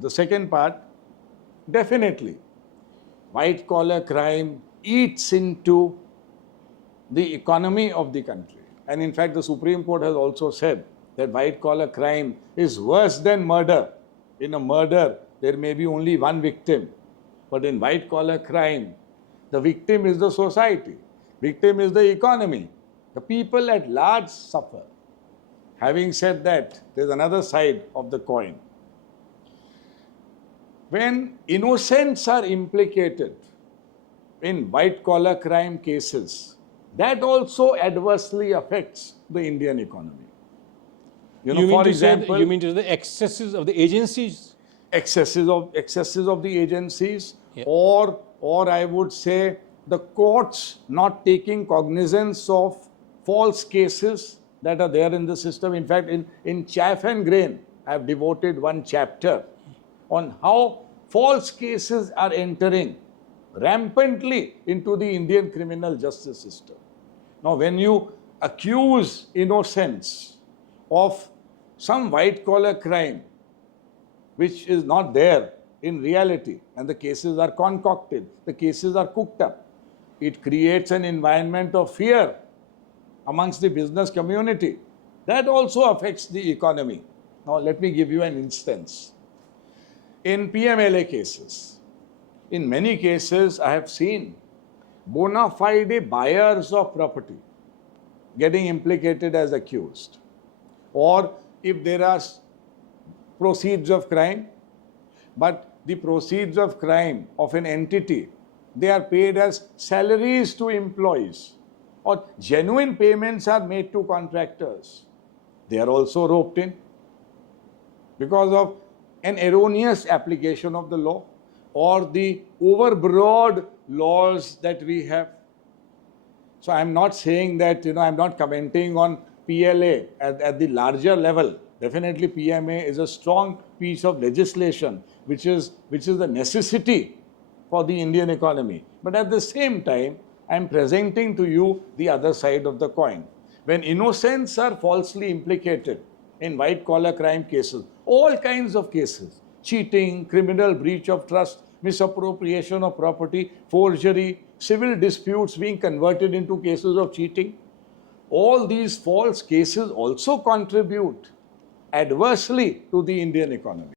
The second part, definitely, white collar crime eats into the economy of the country. And in fact, the Supreme Court has also said that white collar crime is worse than murder. In a murder, there may be only one victim. But in white collar crime, the victim is the society, victim is the economy. The people at large suffer. Having said that, there's another side of the coin. When innocents are implicated in white collar crime cases, that also adversely affects the Indian economy. You mean to say the excesses of the agencies? Excesses of the agencies, yeah. or I would say the courts not taking cognizance of false cases that are there in the system. In fact, in Chaff Grain, I have devoted one chapter on how false cases are entering rampantly into the Indian criminal justice system. Now, when you accuse innocents of some white collar crime which is not there in reality, and the cases are concocted, the cases are cooked up, it creates an environment of fear amongst the business community. That also affects the economy. Now, let me give you an instance. In PMLA cases, in many cases, I have seen bona fide buyers of property getting implicated as accused. Or if there are proceeds of crime, but the proceeds of crime of an entity, they are paid as salaries to employees, or genuine payments are made to contractors. They are also roped in because of an erroneous application of the law or the overbroad laws that we have. So I'm not saying that, I'm not commenting on PLA at the larger level. Definitely PMA is a strong piece of legislation which is the necessity for the Indian economy. But at the same time, I'm presenting to you the other side of the coin. When innocents are falsely implicated in white collar crime cases, all kinds of cases, cheating, criminal breach of trust, misappropriation of property, forgery, civil disputes being converted into cases of cheating, all these false cases also contribute adversely to the Indian economy.